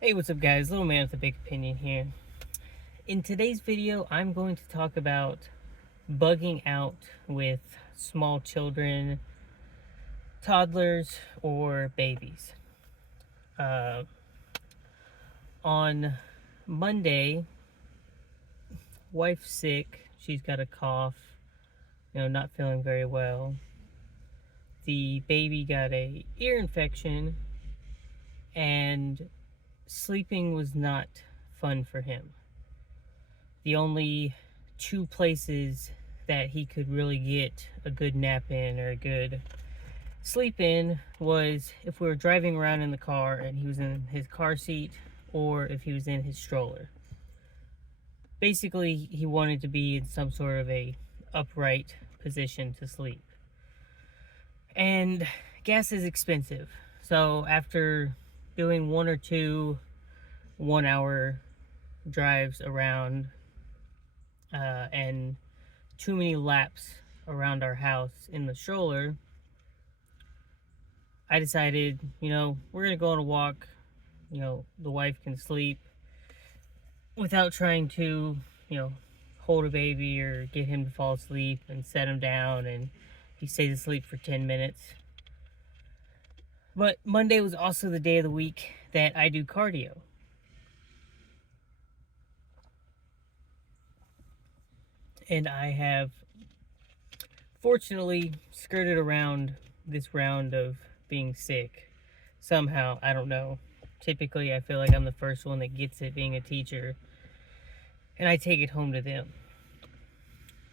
Hey, what's up guys? Little man with a big opinion here. In today's video, I'm going to talk about bugging out with small children, toddlers, or babies. Uh, on Monday, wife's sick. She's got a cough, not feeling very well. The baby got a ear infection, and sleeping was not fun for him. The only two places that he could really get a good nap in or a good sleep in was if we were driving around in the car and he was in his car seat, or if he was in his stroller. Basically, he wanted to be in some sort of a upright position to sleep. And gas is expensive. So after doing one or two 1 hour drives around and too many laps around our house in the stroller, I decided, we're going to go on a walk. The wife can sleep without trying to, hold a baby or get him to fall asleep and set him down and he stays asleep for 10 minutes. But Monday was also the day of the week that I do cardio. And I have fortunately skirted around this round of being sick. Somehow, I don't know. Typically, I feel like I'm the first one that gets it being a teacher, and I take it home to them.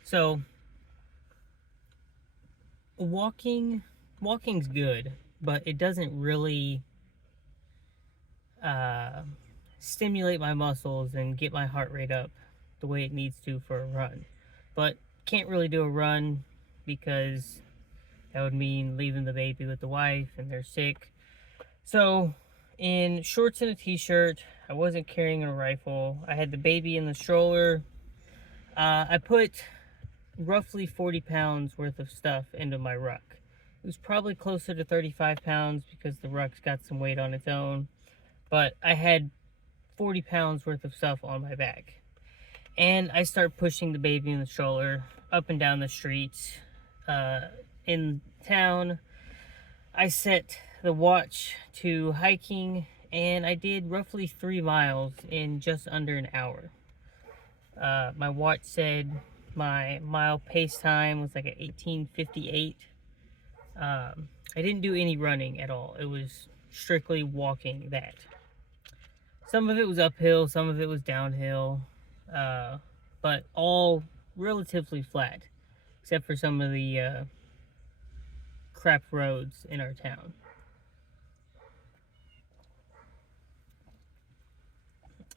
So, walking's good, but it doesn't really stimulate my muscles and get my heart rate up the way it needs to for a run. But can't really do a run because that would mean leaving the baby with the wife and they're sick. So, in shorts and a t-shirt, I wasn't carrying a rifle. I had the baby in the stroller. I put roughly 40 pounds worth of stuff into my ruck. It was probably closer to 35 pounds because the ruck's got some weight on its own. But I had 40 pounds worth of stuff on my back. And I start pushing the baby in the stroller up and down the streets in town. I set the watch to hiking, and I did roughly 3 miles in just under an hour. My watch said my mile pace time was like at 18:58. I didn't do any running at all. It was strictly walking that. Some of it was uphill, some of it was downhill, but all relatively flat, except for some of the crap roads in our town.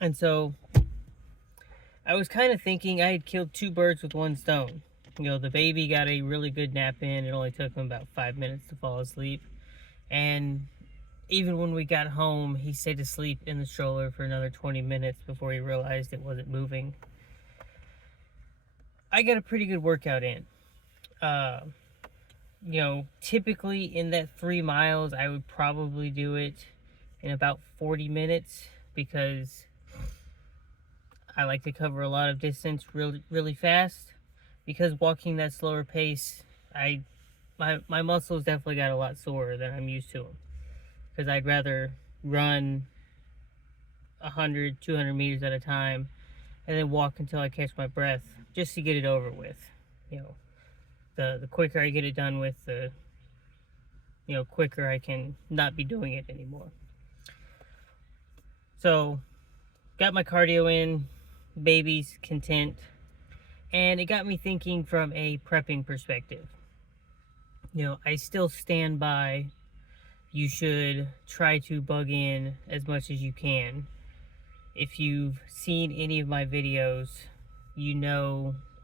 And so I was kind of thinking I had killed two birds with one stone. The baby got a really good nap in. It only took him about 5 minutes to fall asleep. And even when we got home, he stayed asleep in the stroller for another 20 minutes before he realized it wasn't moving. I got a pretty good workout in. Typically in that 3 miles, I would probably do it in about 40 minutes because I like to cover a lot of distance really, really fast. Because walking that slower pace, my muscles definitely got a lot sore than I'm used to them. Because I'd rather run 100, 200 meters at a time and then walk until I catch my breath just to get it over with. The quicker I get it done with, the quicker I can not be doing it anymore. So, got my cardio in, baby's content, and it got me thinking from a prepping perspective. I still stand by you should try to bug in as much as you can. If you've seen any of my videos,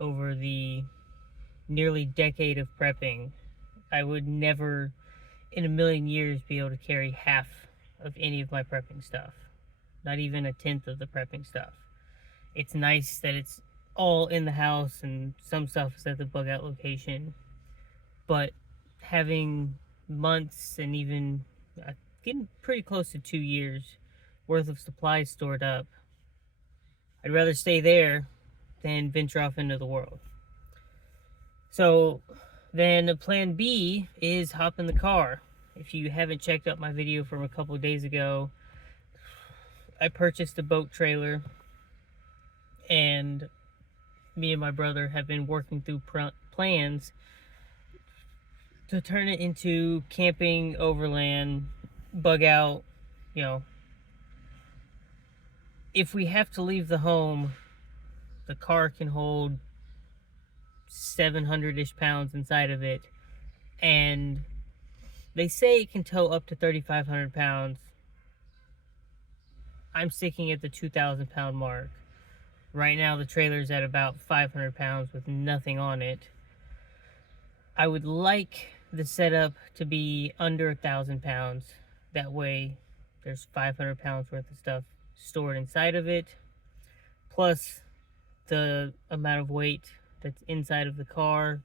over the nearly decade of prepping, I would never in a million years be able to carry half of any of my prepping stuff. Not even a tenth of the prepping stuff. It's nice that it's all in the house and some stuff is at the bug out location. But having months and even getting pretty close to 2 years worth of supplies stored up. I'd rather stay there than venture off into the world. So then plan B is hop in the car. If you haven't checked out my video from a couple of days ago, I purchased a boat trailer, and me and my brother have been working through plans to turn it into camping, overland, bug out. You know, if we have to leave the home, the car can hold 700-ish pounds inside of it, and they say it can tow up to 3,500 pounds. I'm sticking at the 2,000 pound mark. Right now the trailer's at about 500 pounds with nothing on it. I would like the setup to be under 1,000 pounds. That way there's 500 pounds worth of stuff stored inside of it, plus the amount of weight that's inside of the car.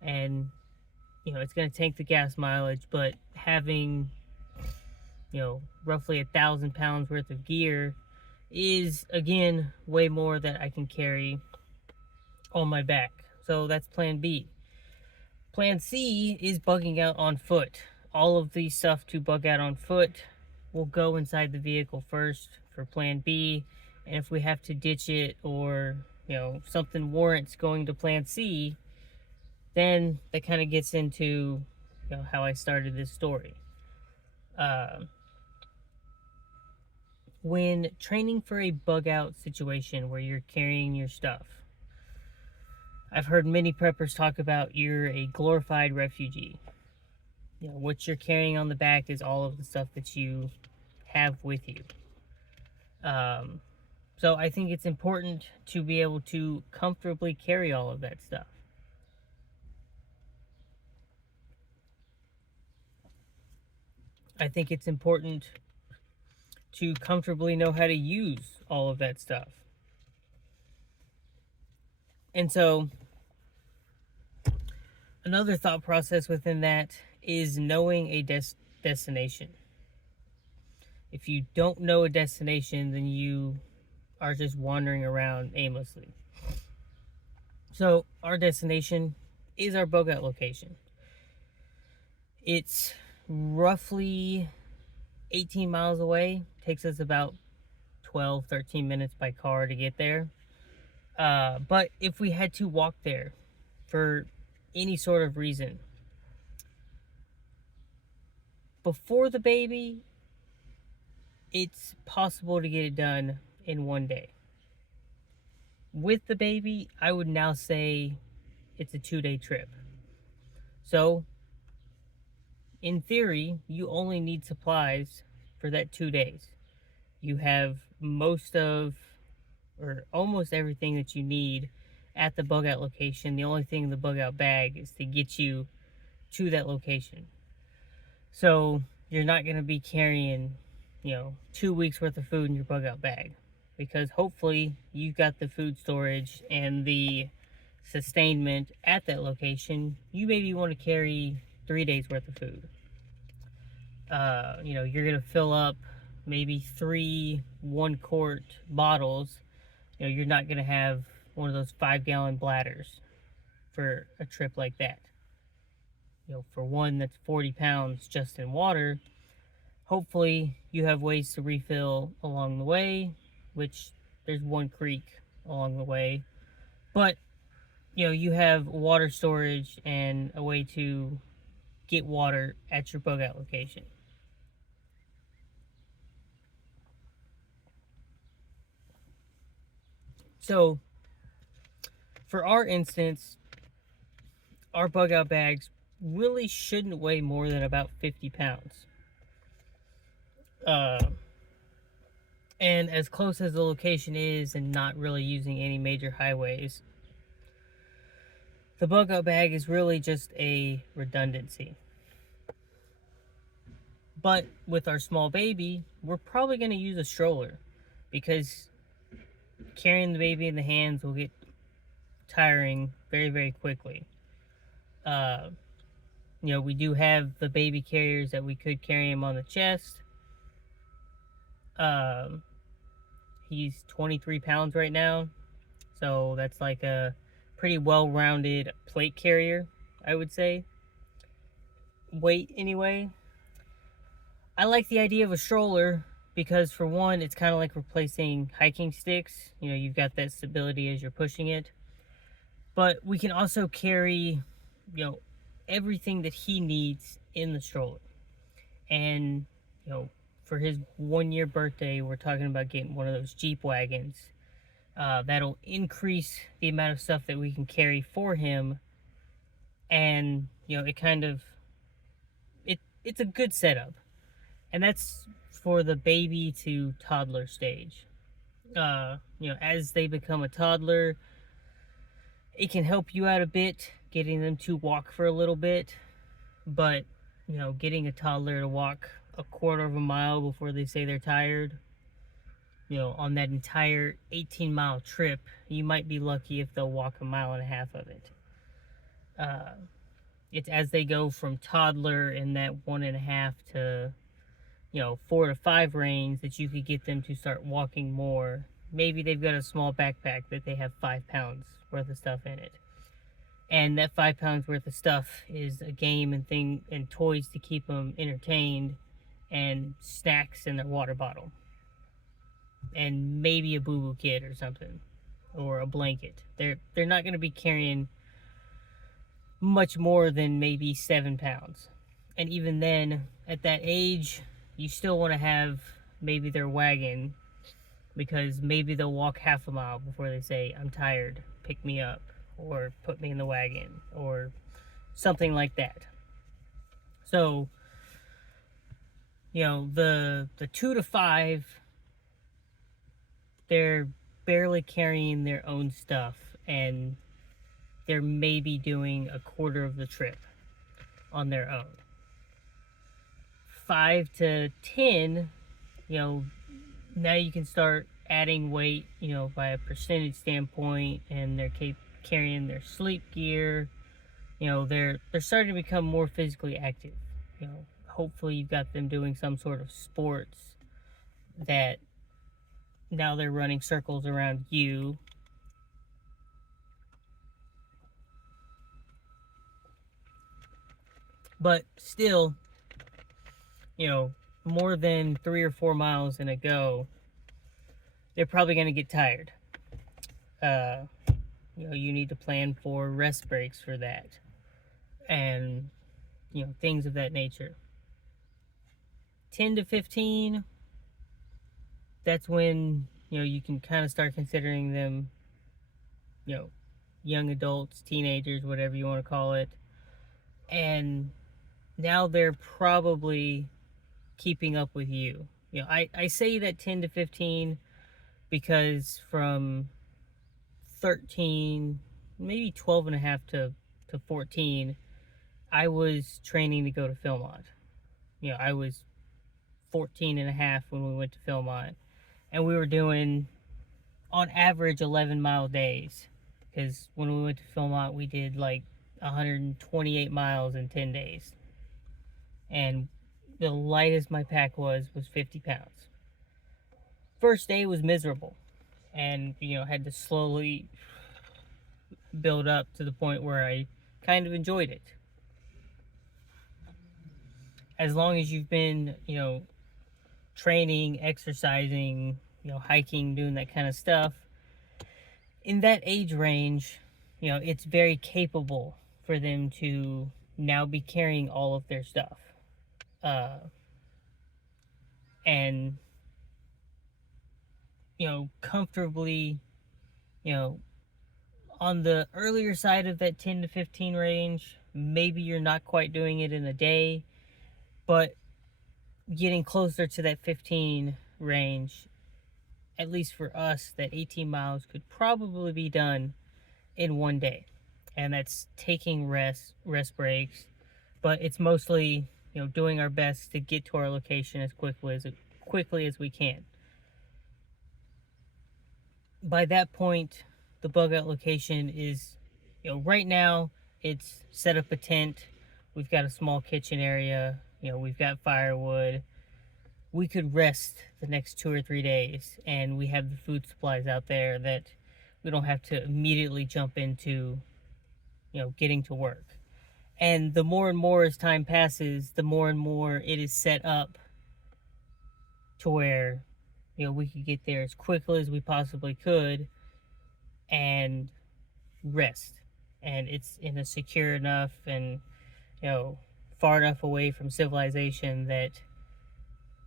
And it's going to tank the gas mileage, but having roughly 1,000 pounds worth of gear is, again, way more that I can carry on my back. So that's plan B. Plan C is bugging out on foot. All of the stuff to bug out on foot will go inside the vehicle first for plan B. And if we have to ditch it, or something warrants going to plan C, then that kind of gets into how I started this story. When training for a bug out situation where you're carrying your stuff, I've heard many preppers talk about you're a glorified refugee. What you're carrying on the back is all of the stuff that you have with you. So I think it's important to be able to comfortably carry all of that stuff. I think it's important to comfortably know how to use all of that stuff. And so another thought process within that is knowing a destination. If you don't know a destination, then you are just wandering around aimlessly. So our destination is our bug out location. It's roughly 18 miles away. Takes us about 12-13 minutes by car to get there. But if we had to walk there for any sort of reason, before the baby, it's possible to get it done in one day. With the baby, I would now say it's a 2-day trip. So in theory, you only need supplies for that 2 days. You have most of, or almost everything that you need at the bug out location. The only thing in the bug out bag is to get you to that location. So you're not going to be carrying 2 weeks worth of food in your bug out bag, because hopefully you've got the food storage and the sustainment at that location. You maybe want to carry 3 days worth of food. You're going to fill up maybe 3 1-quart bottles. You're not going to have one of those 5-gallon bladders for a trip like that. For one that's 40 pounds just in water, hopefully you have ways to refill along the way, which there's one creek along the way. But, you have water storage and a way to get water at your bug out location. So, for our instance, our bug out bags really shouldn't weigh more than about 50 pounds. And as close as the location is and not really using any major highways, the bug out bag is really just a redundancy. But with our small baby, we're probably going to use a stroller, because carrying the baby in the hands will get tiring very, very quickly. We do have the baby carriers that we could carry him on the chest. Um, he's 23 pounds right now, so that's like a pretty well-rounded plate carrier, I would say. Weight anyway. I like the idea of a stroller because, for one, it's kind of like replacing hiking sticks. You know, you've got that stability as you're pushing it. But we can also carry, you know, everything that he needs in the stroller. And, you know, for his 1 year birthday, we're talking about getting one of those Jeep wagons. That'll increase the amount of stuff that we can carry for him. And, you know, it's a good setup. And that's for the baby to toddler stage. You know, as they become a toddler, it can help you out a bit getting them to walk for a little bit, but you know, getting a toddler to walk a quarter of a mile before they say they're tired, you know, on that entire 18-mile trip, you might be lucky if they'll walk a mile and a half of it. Uh, it's as they go from toddler in that 1.5 to, you know, 4 to 5 range that you could get them to start walking more. Maybe they've got a small backpack that they have 5 pounds worth of stuff in it, and that 5 pounds worth of stuff is a game and thing and toys to keep them entertained, and snacks in their water bottle, and maybe a boo boo kit or something, or a blanket. They're not going to be carrying much more than maybe 7 pounds, and even then, at that age, you still want to have maybe their wagon, because maybe they'll walk half a mile before they say, "I'm tired, pick me up," or "put me in the wagon," or something like that. So, you know, the 2 to 5, they're barely carrying their own stuff, and they're maybe doing a quarter of the trip on their own. 5 to 10, you know, now you can start adding weight, you know, by a percentage standpoint, and they're carrying their sleep gear. You know, they're starting to become more physically active. You know, hopefully you've got them doing some sort of sports that now they're running circles around you. But still, you know, more than 3 or 4 miles in a go, they're probably going to get tired. Uh, you know, you need to plan for rest breaks for that, and you know, things of that nature. 10 to 15, that's when, you know, you can kind of start considering them, you know, young adults, teenagers, whatever you want to call it. And now they're probably keeping up with you. You know, I say that 10 to 15 because from 13, maybe 12 and a half to 14, I was training to go to Philmont. You know, I was 14 and a half when we went to Philmont, and we were doing on average 11-mile days, because when we went to Philmont we did like 128 miles in 10 days, and the lightest my pack was 50 pounds. First day was miserable, and you know, had to slowly build up to the point where I kind of enjoyed it. As long as you've been, you know, training, exercising, you know, hiking, doing that kind of stuff, in that age range, you know, it's very capable for them to now be carrying all of their stuff. And, you know, comfortably, you know, on the earlier side of that 10 to 15 range, maybe you're not quite doing it in a day, but getting closer to that 15 range, at least for us, that 18 miles could probably be done in one day. And that's taking rest breaks, but it's mostly, you know, doing our best to get to our location as quickly as we can. By that point, the bug out location is, you know, right now it's set up a tent. We've got a small kitchen area. You know, we've got firewood. we could rest the next 2 or 3 days, and we have the food supplies out there that we don't have to immediately jump into, getting to work. And the more and more as time passes, the more and more it is set up to where, we could get there as quickly as we possibly could and rest. And it's in a secure enough and, far enough away from civilization that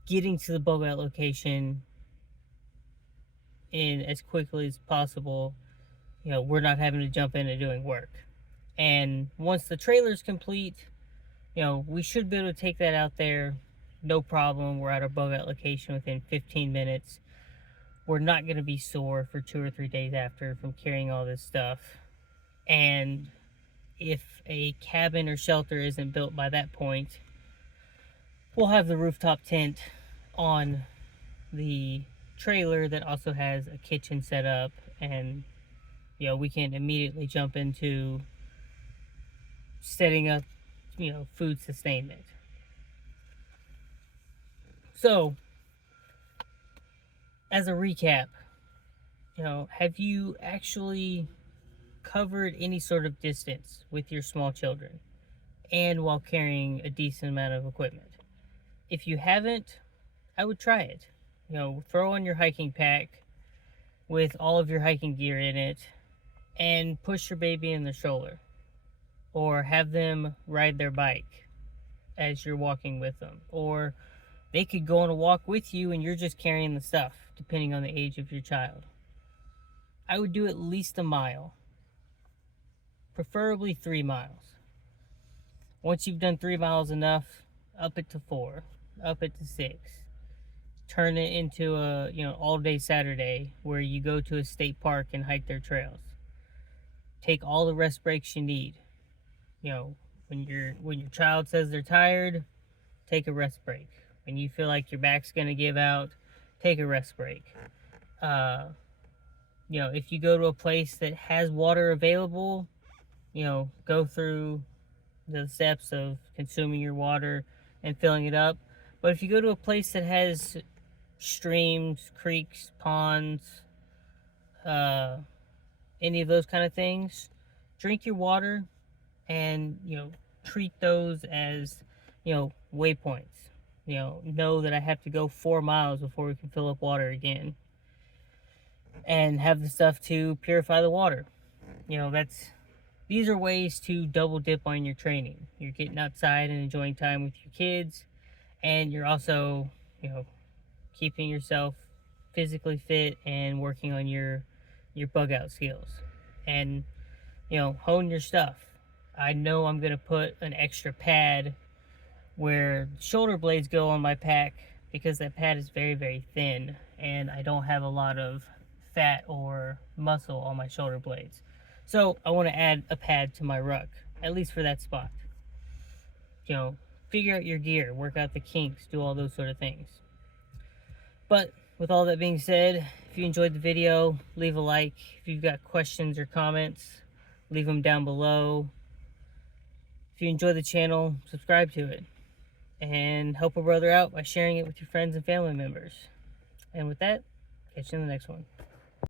getting to the bug out location in as quickly as possible, we're not having to jump in and doing work. And once the trailer's complete, we should be able to take that out there, no problem. We're at our bug out location within 15 minutes. We're not going to be sore for 2 or 3 days after from carrying all this stuff. And if a cabin or shelter isn't built by that point, we'll have the rooftop tent on the trailer that also has a kitchen set up, and we can immediately jump into setting up food sustainment. So as a recap, have you actually covered any sort of distance with your small children and while carrying a decent amount of equipment? If you haven't, I would try it. Throw on your hiking pack with all of your hiking gear in it and push your baby in the stroller, or have them ride their bike as you're walking with them, or they could go on a walk with you and you're just carrying the stuff, depending on the age of your child. I would do at least a mile, preferably 3 miles. Once you've done 3 miles enough, up it to 4, up it to 6. Turn it into a all-day Saturday where you go to a state park and hike their trails. Take all the rest breaks you need. When your child says they're tired, take a rest break. When you feel like your back's gonna give out, take a rest break. If you go to a place that has water available, go through the steps of consuming your water and filling it up. But if you go to a place that has streams, creeks, ponds, any of those kind of things, drink your water and treat those as waypoints. Know that I have to go 4 miles before we can fill up water again, and have the stuff to purify the water. These are ways to double dip on your training. You're getting outside and enjoying time with your kids, and you're also keeping yourself physically fit and working on your bug out skills, and hone your stuff. I know I'm gonna put an extra pad where shoulder blades go on my pack, because that pad is very, very thin and I don't have a lot of fat or muscle on my shoulder blades. So I want to add a pad to my ruck, at least for that spot. Figure out your gear, work out the kinks, do all those sort of things. But with all that being said, if you enjoyed the video, leave a like. If you've got questions or comments, leave them down below. If you enjoy the channel, subscribe to it, and help a brother out by sharing it with your friends and family members. And with that, catch you in the next one.